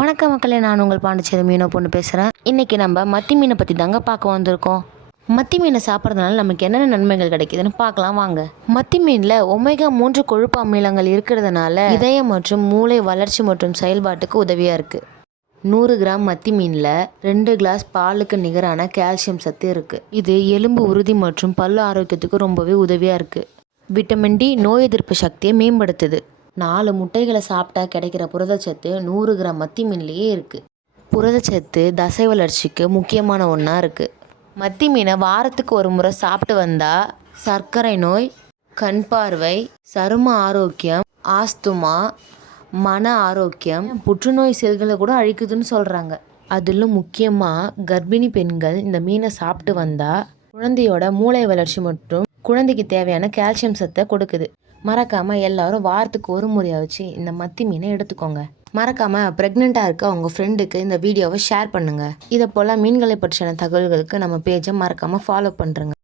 வணக்கம் மக்களே, நான் உங்கள் பாண்டிச்சேரி மீனோ பொண்ணு பேசுகிறேன். இன்றைக்கி நம்ம மத்தி மீனை பற்றி தாங்க பார்க்க வந்திருக்கோம். மத்தி மீனை சாப்பிட்றதுனால நமக்கு என்னென்ன நன்மைகள் கிடைக்குதுன்னு பார்க்கலாம் வாங்க. மத்தி மீனில் ஒமேகா 3 கொழுப்பு அமிலங்கள் இருக்கிறதுனால இதயம் மற்றும் மூளை வளர்ச்சி மற்றும் செயல்பாட்டுக்கு உதவியாக இருக்குது. 100 கிராம் மத்தி மீனில் 2 கிளாஸ் பாலுக்கு நிகரான கால்சியம் சத்து இருக்குது. இது எலும்பு உறுதி மற்றும் பல்லு ஆரோக்கியத்துக்கு ரொம்பவே உதவியாக இருக்குது. விட்டமின் டி நோய் எதிர்ப்பு சக்தியை மேம்படுத்துது. 4 முட்டைகளை சாப்பிட்டா கிடைக்கிற புரதச்சத்து 100 கிராம் மத்தி மீன்லேயே இருக்குது. புரதச்சத்து தசை வளர்ச்சிக்கு முக்கியமான ஒன்றா இருக்குது. மத்தி மீனை வாரத்துக்கு ஒரு முறை சாப்பிட்டு வந்தால் சர்க்கரை நோய், கண் பார்வை, சரும ஆரோக்கியம், ஆஸ்துமா, மன ஆரோக்கியம், புற்றுநோய் செல்களை கூட அழிக்குதுன்னு சொல்கிறாங்க. அதிலும் முக்கியமாக கர்ப்பிணி பெண்கள் இந்த மீனை சாப்பிட்டு வந்தால் குழந்தையோட மூளை வளர்ச்சி மற்றும் குழந்தைக்கு தேவையான கால்சியம் சத்தை கொடுக்குது. மறக்காமல் எல்லாரும் வாரத்துக்கு ஒரு முறையாச்சு இந்த மத்தி மீனை எடுத்துக்கோங்க. மறக்காமல் ப்ரெக்னெண்ட்டாக இருக்க உங்கள் ஃப்ரெண்டுக்கு இந்த வீடியோவை ஷேர் பண்ணுங்கள். இதை போல் மீன்களை பற்றின தகவல்களுக்கு நம்ம பேஜை மறக்காமல் ஃபாலோ பண்ணுறங்க.